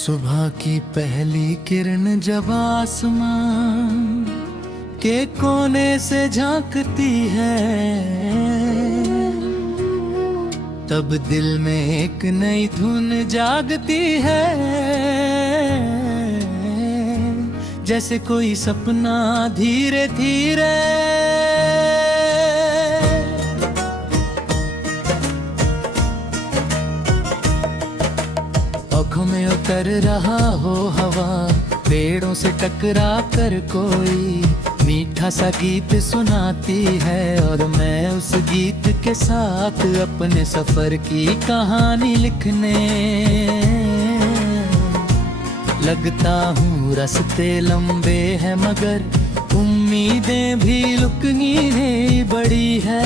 सुबह की पहली किरण जब आसमां के कोने से झांकती है, तब दिल में एक नई धुन जागती है। जैसे कोई सपना धीरे धीरे आँखों में उतर रहा हो हवा, पेड़ों से टकरा कर कोई मीठा सा गीत सुनाती है। और मैं उस गीत के साथ अपने सफर की कहानी लिखने लगता हूँ। रास्ते लंबे हैं मगर उम्मीदें भी लुकनी है बड़ी है।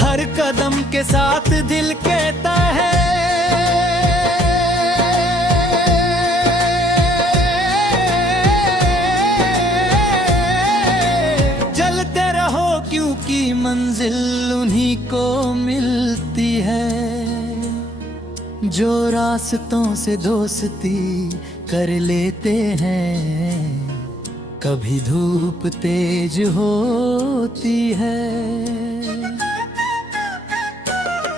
हर कदम के साथ दिल कहता है चलते रहो, क्योंकि मंजिल उन्हीं को मिलती है जो रास्तों से दोस्ती कर लेते हैं। कभी धूप तेज होती है,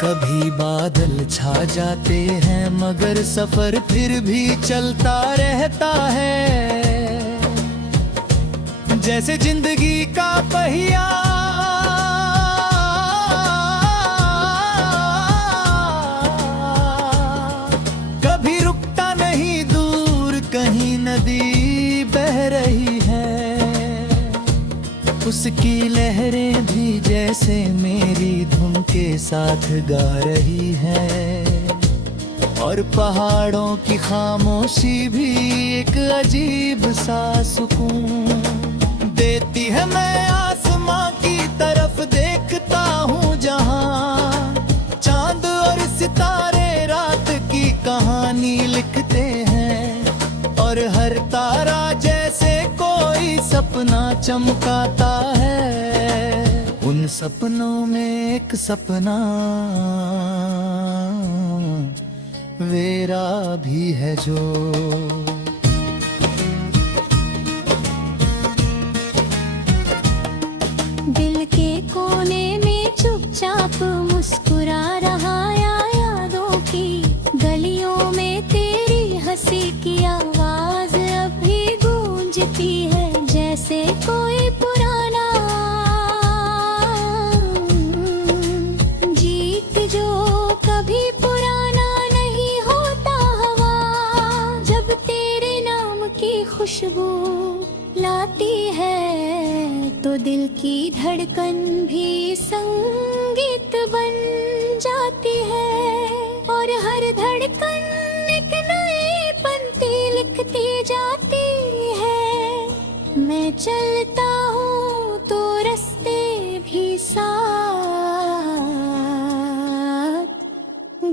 कभी बादल छा जाते हैं, मगर सफर फिर भी चलता रहता है। जैसे जिंदगी का पहिया कभी रुकता नहीं, दूर कहीं नदी बह रही है। उसकी लहरें भी जैसे मेरी धुन के साथ गा रही है। और पहाड़ों की खामोशी भी एक अजीब सा सुकून देती है। मैं आसमां की तरफ देखता हूँ जहाँ चांद और सितारे रात की कहानी लिखते हैं। और हर तारा जैसे कोई सपना चमकाता है। उन सपनों में एक सपना मेरा भी है जो दिल के कोने में चुपचाप मुस्कुरा रहा या यादों की गलियों में तेरी हंसी की आवाज अभी गूंजती है। जैसे कोई पुराना गीत जो कभी पुराना नहीं होता। हवा जब तेरे नाम की खुशबू लाती है तो दिल की धड़कन भी संगीत बन जाती है। और हर धड़कन एक नई पंक्ति लिखती जाती है। मैं चलता हूँ तो रास्ते भी साथ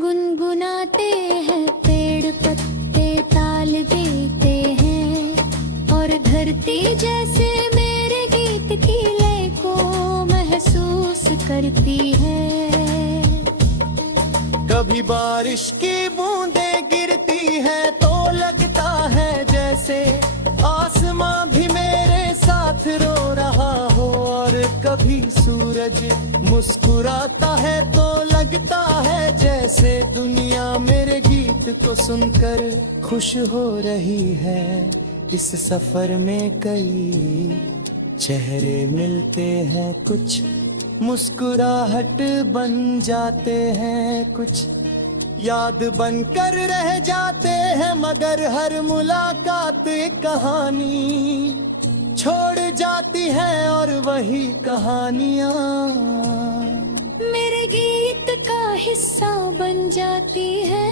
गुनगुनाते हैं। पेड़ पत्ते ताल देते हैं और धरती जैसे मेरे गीत की लय को महसूस करती है। कभी बारिश की बूंदें गिरती हैं तो लगता है जैसे आसमां भी मेरे साथ रो रहा हो। और कभी सूरज मुस्कुराता है तो लगता है जैसे दुनिया मेरे गीत को सुनकर खुश हो रही है। इस सफर में कई चेहरे मिलते हैं, कुछ मुस्कुराहट बन जाते हैं, कुछ याद बनकर रह जाते हैं। मगर हर मुलाकात एक कहानी छोड़ जाती है और वही कहानियां मेरे गीत का हिस्सा बन जाती है।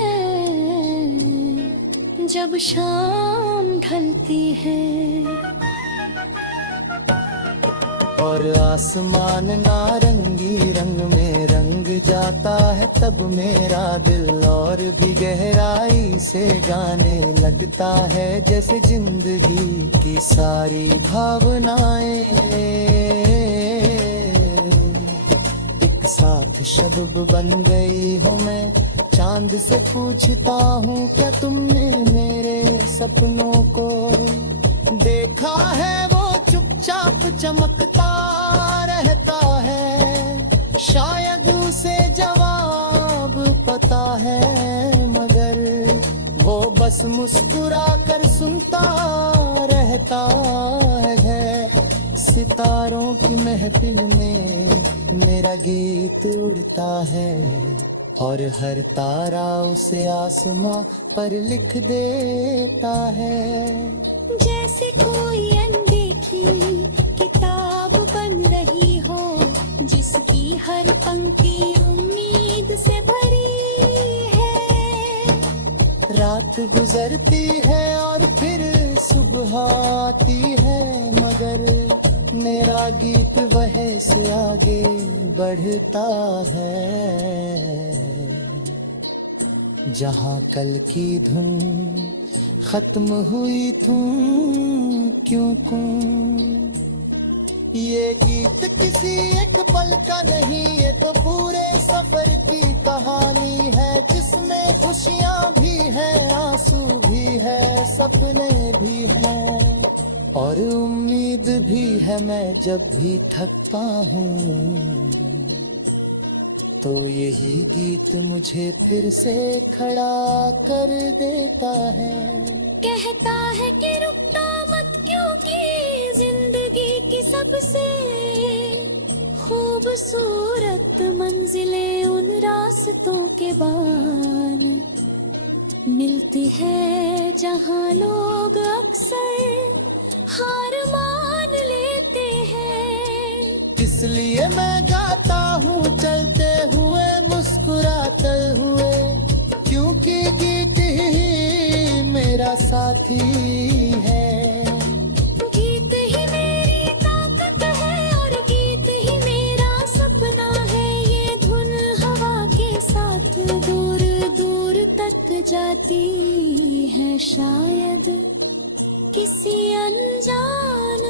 जब शाम ढलती है और आसमान नारंगी रंग में रंग जाता है, तब मेरा दिल और भी गहराई से गाने लगता है। जैसे जिंदगी की सारी भावनाएं एक साथ शबब बन गई हूँ मैं, चांद से पूछता हूँ क्या तुमने मेरे सपनों को देखा है। वो चुपचाप चमकता रहता है, शायद उसे जवाब पता है, मगर वो बस मुस्कुरा कर सुनता रहता है। सितारों की महफिल में मेरा गीत उड़ता है, और हर तारा उसे आसमां पर लिख देता है। जैसे कोई अनदेखी किताब बन रही हो, जिसकी हर पंक्ति उम्मीद से भरी है। रात गुजरती है और फिर सुबह आती है, मगर मेरा गीत वह से आगे बढ़ता है। जहाँ कल की धुन खत्म हुई तुम क्यों ये गीत किसी एक पल का नहीं, ये तो पूरे सफर की कहानी है, जिसमें खुशियाँ भी है, आंसू भी है, सपने भी हैं और उम्मीद भी है। मैं जब भी थकता हूँ तो यही गीत मुझे फिर से खड़ा कर देता है। कहता है कि रुकता मत, क्योंकि जिंदगी की सबसे खूबसूरत मंजिलें उन रास्तों के बाद मिलती है जहाँ लोग अक्सर हार मान लेते हैं। इसलिए मैं गाता हूँ चलते हुए, मुस्कुराते हुए, क्योंकि गीत ही मेरा साथी है। गीत ही मेरी ताकत है और गीत ही मेरा सपना है। ये धुन हवा के साथ दूर दूर तक जाती है, शायद किसी अनजान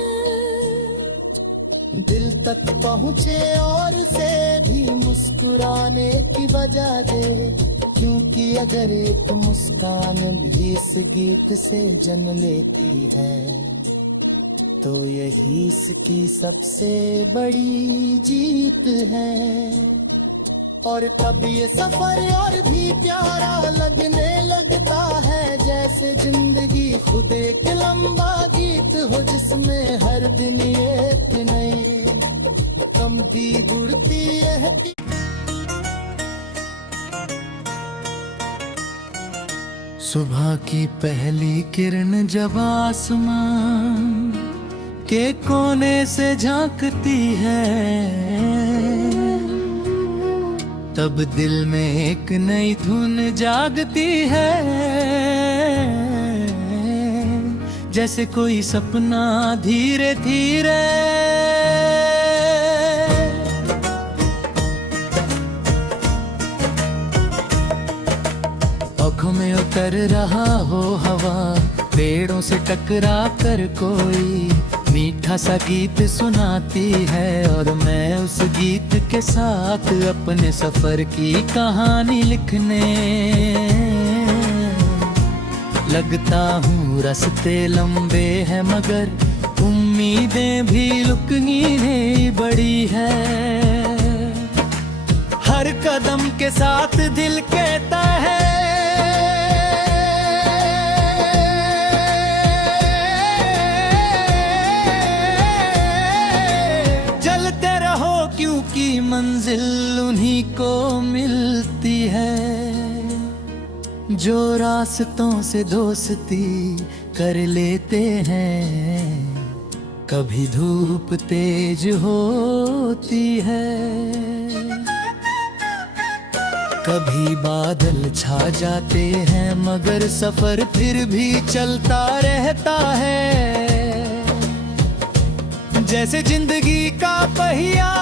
दिल तक पहुँचे और उसे भी मुस्कुराने की वजह दे, क्योंकि अगर एक मुस्कान भी इस गीत से जन्म लेती है तो यही इसकी सबसे बड़ी जीत है। और कब ये सफर और भी प्यारा लगने लगता है, जैसे जिंदगी खुद एक लंबा गीत हो, जिसमें हर दिन एक नई कमती गुड़ती है। सुबह की पहली किरण जब आसमां के कोने से झांकती है, तब दिल में एक नई धुन जागती है, जैसे कोई सपना धीरे धीरे आँखों में उतर रहा हो हवा, पेड़ों से टकरा कर कोई मीठा सा गीत सुनाती है, और मैं उस गीत के साथ अपने सफर की कहानी लिखने लगता हूँ। रास्ते लंबे हैं मगर उम्मीदें भी लुकनी है बड़ी है, हर कदम के साथ दिल कहता है की मंजिल उन्हीं को मिलती है, जो रास्तों से दोस्ती कर लेते हैं। कभी धूप तेज होती है, कभी बादल छा जाते हैं, मगर सफर फिर भी चलता रहता है, जैसे जिंदगी का पहिया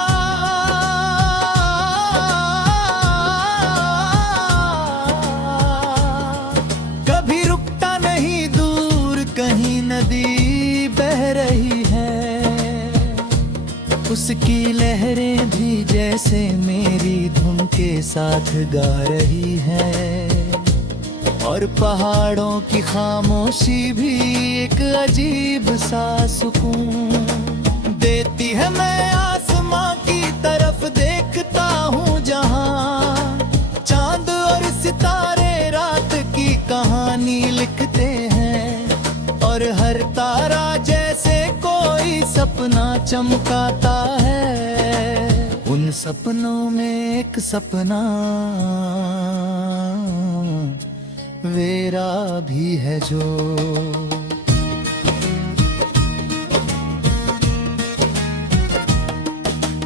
कभी रुकता नहीं। दूर कहीं नदी बह रही है, उस उसकी लहरें भी जैसे मेरी धुन के साथ गा रही है, और पहाड़ों की खामोशी भी एक अजीब सा सुकून देती है। मैं आसमां की तरफ देखता हूँ जहाँ चांद और सितारे रात की कहानी लिखते हैं, और हर तारा जैसे कोई सपना चमकाता है। उन सपनों में एक सपना मेरा भी है जो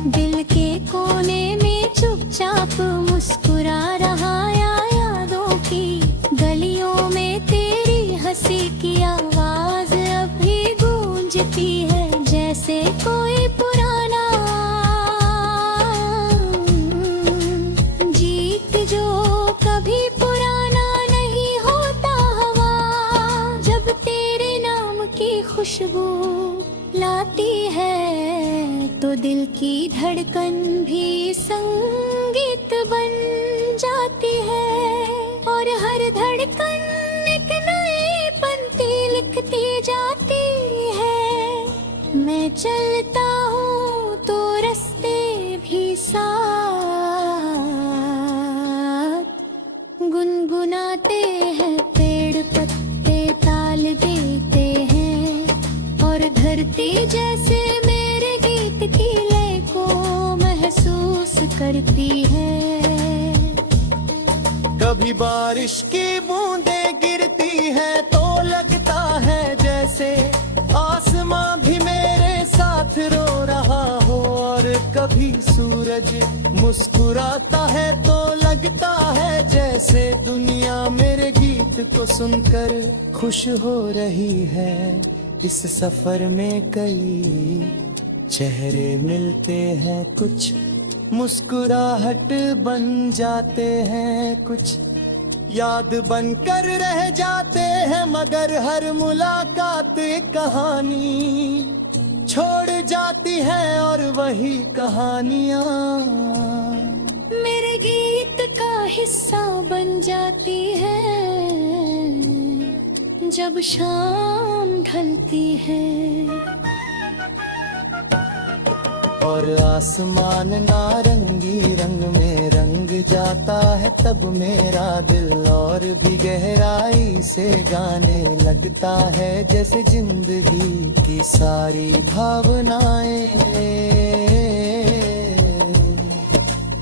दिल के कोने में चुपचाप मुस्कुरा रहा या यादों की गलियों में तेरी हंसी की आवाज अभी गूंजती है, जैसे कोई पुराना गीत जो कभी पुराना नहीं होता। हवा जब तेरे नाम की खुशबू लाती है तो दिल की धड़कन भी संगीत बन जाती है, और हर धड़कन एक नई पंक्ति लिखती जाती है। मैं चलता हूँ तो रास्ते भी साथ गुनगुनाते हैं, पेड़ पत्ते ताल देते हैं, और धरती जैसे मेरे गीत की लय को महसूस करती है। कभी बारिश की बूंदें गिरती हैं तो लगता है जैसे आसमां भी मेरे साथ रो रहा हो, और कभी सूरज मुस्कुराता है तो लगता है जैसे दुनिया मेरे गीत को सुनकर खुश हो रही है। इस सफर में कई चेहरे मिलते हैं, कुछ मुस्कुराहट बन जाते हैं, कुछ याद बनकर रह जाते हैं, मगर हर मुलाकात एक कहानी छोड़ जाती है, और वही कहानियाँ मेरे गीत का हिस्सा बन जाती है। जब शाम ढलती है और आसमान नारंगी रंग में रंग जाता है, तब मेरा दिल और भी गहराई से गाने लगता है, जैसे जिंदगी की सारी भावनाएं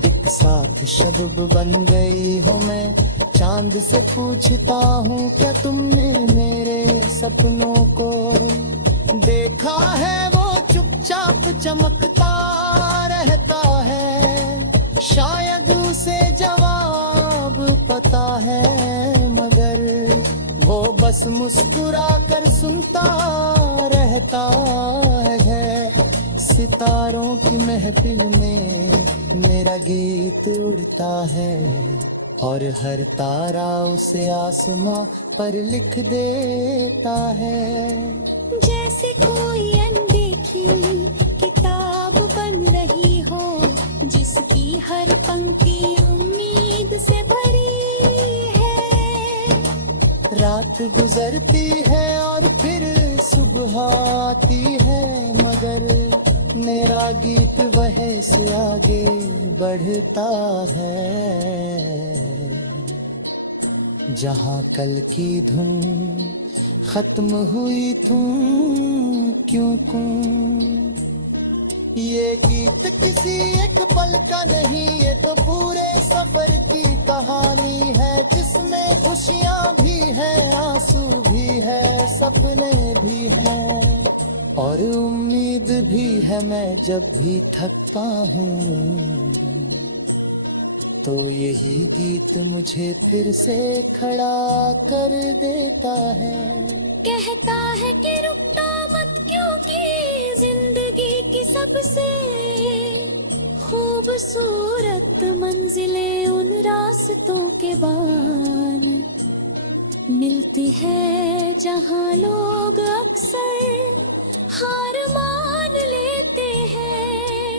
एक साथ शब्द बन गई हूँ। मैं चांद से पूछता हूँ क्या तुमने मेरे सपनों को देखा है, वो चुपचाप चमकता रहता है, शायद उसे जवाब पता है, मगर वो बस मुस्कुरा कर सुनता रहता है। सितारों की महफिल में मेरा गीत उड़ता है, और हर तारा उसे आसमां पर लिख देता है। जैसे कोई अनदेखी किताब बन रही हो, जिसकी हर पंक्ति उम्मीद से भरी है। रात गुजरती है और फिर सुबह आती है, मगर मेरा गीत वह से आगे बढ़ता है। जहाँ कल की धुन खत्म हुई तुम क्यों ये गीत किसी एक पल का नहीं, ये तो पूरे सफर की कहानी है, जिसमें खुशियाँ भी है, आंसू भी है, सपने भी हैं और उम्मीद भी है। मैं जब भी थकता हूँ तो यही गीत मुझे फिर से खड़ा कर देता है। कहता है कि रुकता मत, क्योंकि जिंदगी की सबसे खूबसूरत मंजिलें उन रास्तों के बाद मिलती है जहाँ लोग अक्सर हार मान लेते हैं।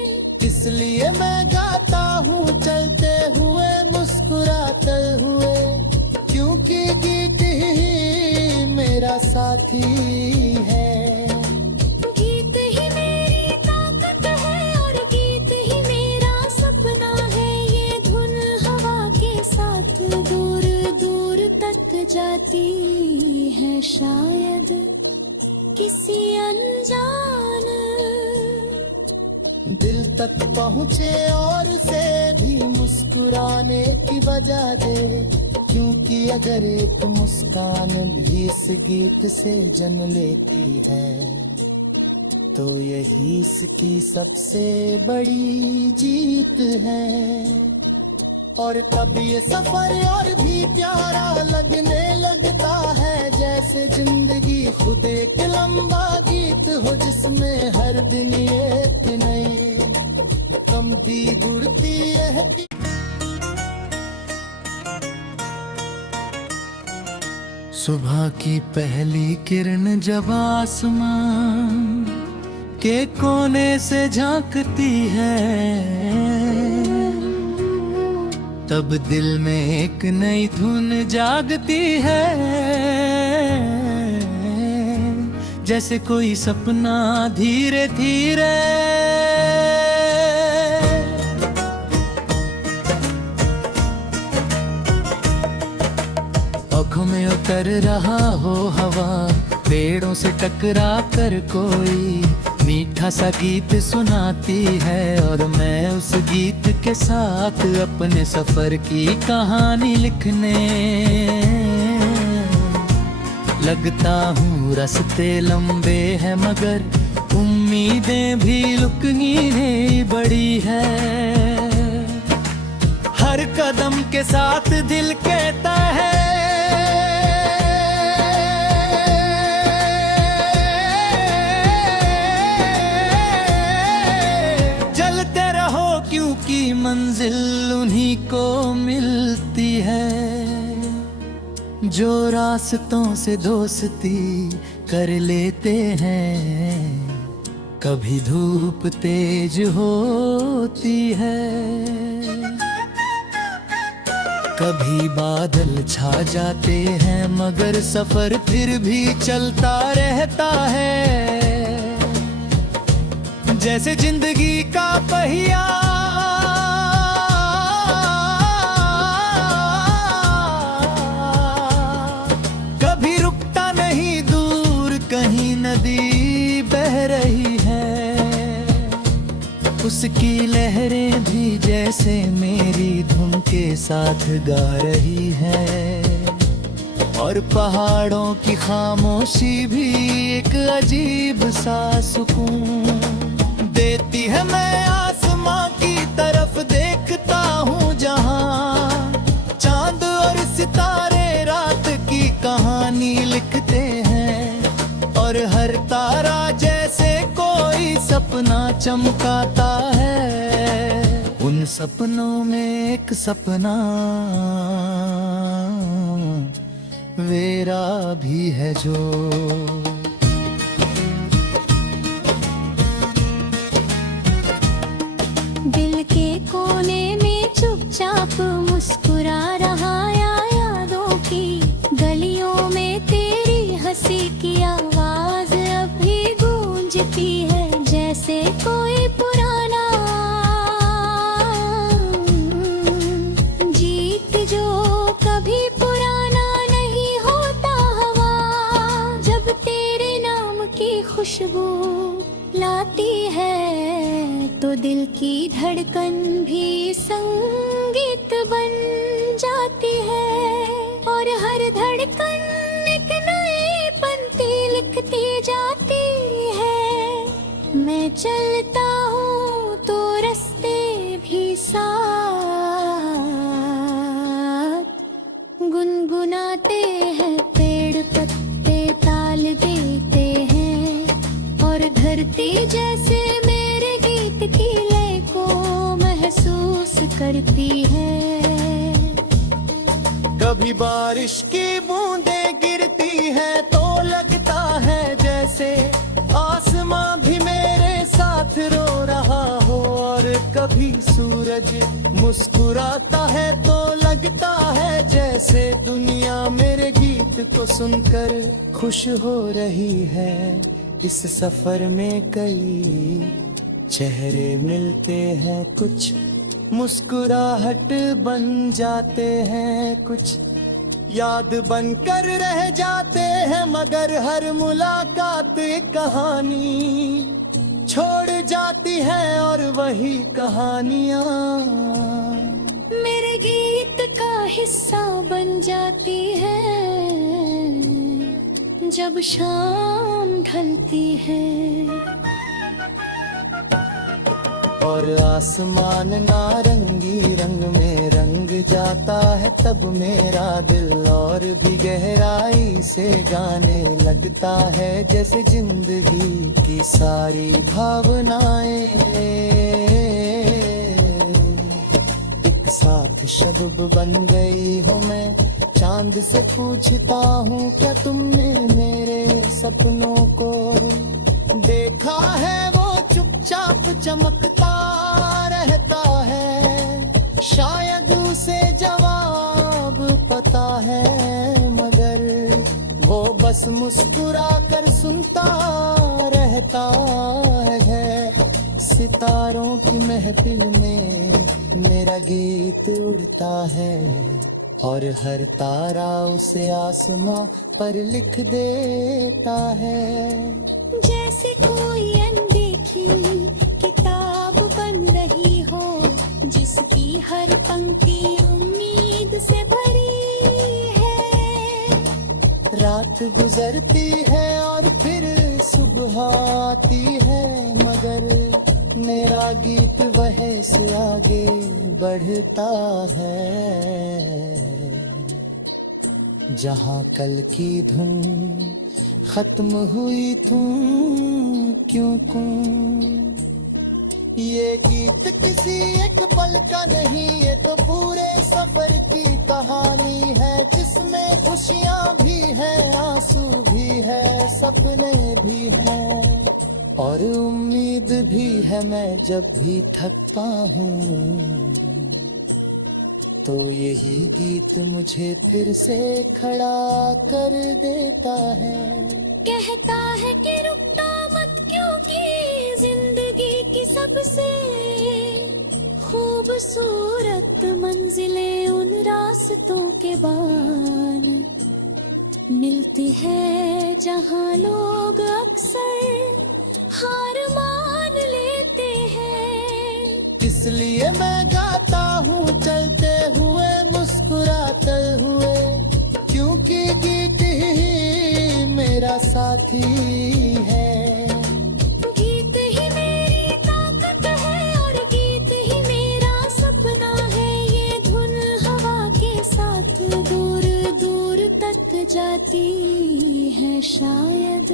इसलिए मैं गाता हूँ चलते हुए मुस्कुराते हुए, क्योंकि गीत ही मेरा साथी है। गीत ही मेरी ताकत है और गीत ही मेरा सपना है। ये धुन हवा के साथ दूर दूर तक जाती है, शायद किसी अनजान दिल तक पहुँचे और उसे भी मुस्कुराने की वजह दे, क्योंकि अगर एक मुस्कान भी इस गीत से जन्म लेती है, तो यही इसकी सबसे बड़ी जीत है। और तब ये सफर और भी प्यारा लगने लगता है, जैसे जिंदगी खुद एक लंबा गीत हो, जिसमें हर दिन एक नई कमती गुड़ती रहती। सुबह की पहली किरण जब आसमान के कोने से झांकती है, तब दिल में एक नई धुन जागती है, जैसे कोई सपना धीरे धीरे आँखों में उतर रहा हो हवा, पेड़ों से टकरा कर कोई मीठा सा गीत सुनाती है, और मैं उस गीत के साथ अपने सफर की कहानी लिखने लगता हूँ। रास्ते लंबे हैं मगर उम्मीदें भी लुकनी है बड़ी है, हर कदम के साथ दिल कहता है की मंजिल उन्हीं को मिलती है, जो रास्तों से दोस्ती कर लेते हैं। कभी धूप तेज होती है, कभी बादल छा जाते हैं, मगर सफर फिर भी चलता रहता है, जैसे जिंदगी का पहिया कभी रुकता नहीं, दूर कहीं नदी बह रही है, उसकी लहरें भी जैसे मेरी धुन के साथ गा रही है, और पहाड़ों की खामोशी भी एक अजीब सा सुकून देती है। मैं आसमां की तरफ देखता हूँ, जहाँ चांद और सितारे रात की कहानी लिखते हैं, और हर तारा जैसे कोई सपना चमकाता है। उन सपनों में एक सपना मेरा भी है जो दिल के कोने में चुपचाप मुस्कुरा रहा या यादों की गलियों में तेरी हंसी की आवाज अभी गूंजती है, जैसे कोई पुराना गीत जो कभी पुराना नहीं होता। हवा जब तेरे नाम की खुशबू लाती है, तो दिल की धड़कन भी संगीत बन जाती है, और हर धड़कन एक नई पंक्ति लिखती जाती है। मैं चलता हूँ तो रास्ते भी साथ गुनगुनाते हैं, पेड़ पत्ते ताल देते हैं, और धरती जैसे मेरे गीत की लय को महसूस करती है। कभी बारिश की बूंदें गिरती हैं तो लगता है जैसे आसमां भी मेरे साथ रो रहा हो, और कभी सूरज मुस्कुराता है तो लगता है जैसे दुनिया मेरे गीत को सुनकर खुश हो रही है। इस सफर में कई चेहरे मिलते हैं, कुछ मुस्कुराहट बन जाते हैं, कुछ याद बनकर रह जाते हैं, मगर हर मुलाकात एक कहानी छोड़ जाती है और वही कहानियां मेरे गीत का हिस्सा बन जाती है। जब शाम ढलती है और आसमान नारंगी रंग में रंग जाता है, तब मेरा दिल और भी गहराई से गाने लगता है। जैसे जिंदगी की सारी भावनाएं एक साथ शब बन गई हूँ। मैं चांद से पूछता हूँ, क्या तुमने मेरे सपनों को देखा है? वो चुपचाप चमकता रहता है, शायद उसे जवाब पता है, मगर वो बस मुस्कुरा कर सुनता रहता है। सितारों की महफिल में मेरा गीत उड़ता है और हर तारा उसे आसमां पर लिख देता है। जैसे कोई अनदेखी किताब बन रही हो, जिसकी हर पंक्ति उम्मीद से भरी है। रात गुजरती है और फिर सुबह आती है, मगर मेरा गीत वह से आगे बढ़ता है। जहाँ कल की धुन खत्म हुई तुम क्यों ये गीत किसी एक पल का नहीं, ये तो पूरे सफर की कहानी है, जिसमें खुशियाँ भी है, आंसू भी है, सपने भी हैं और उम्मीद भी है। मैं जब भी थकता हूँ तो यही गीत मुझे फिर से खड़ा कर देता है। कहता है कि रुकता मत, क्योंकि जिंदगी की सबसे खूबसूरत मंजिलें उन रास्तों के बाद मिलती है जहाँ लोग अक्सर हार मान लेते हैं। इसलिए मैं गाता हूँ चलते हुए, मुस्कुराते हुए, क्योंकि गीत ही मेरा साथी है। गीत ही मेरी ताकत है और गीत ही मेरा सपना है। ये धुन हवा के साथ दूर दूर तक जाती है, शायद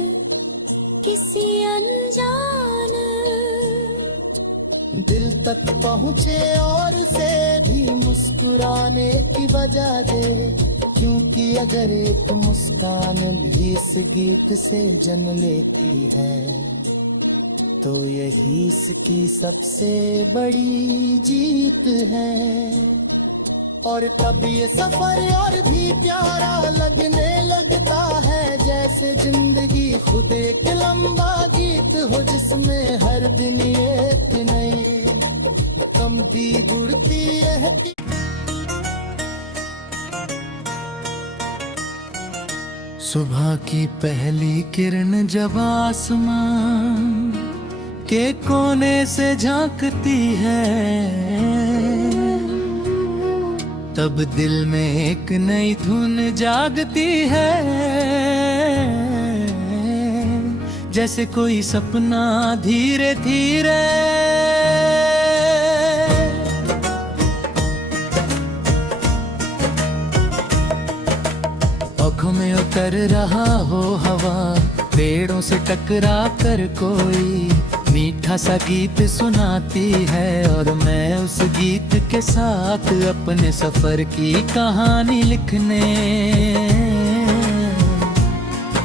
किसी अनजान दिल तक पहुँचे और उसे भी मुस्कुराने की वजह दे, क्योंकि अगर एक मुस्कान भी इस गीत से जन्म लेती है तो यही इसकी सबसे बड़ी जीत है। और तब ये सफर और भी प्यारा लगने लगता है, जैसे जिंदगी खुद एक लंबा गीत हो, जिसमें हर दिन एक नई कमती गुड़ती है। सुबह की पहली किरण जब आसमां के कोने से झांकती है, तब दिल में एक नई धुन जागती है। जैसे कोई सपना धीरे धीरे आँखों में उतर रहा हो हवा, पेड़ों से टकरा कर कोई मीठा सा गीत सुनाती है। और मैं उस गीत के साथ अपने सफर की कहानी लिखने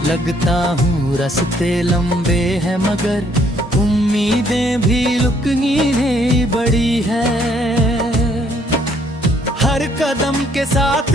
लगता हूँ। रास्ते लंबे हैं मगर उम्मीदें भी लुकनी नहीं बड़ी है, हर कदम के साथ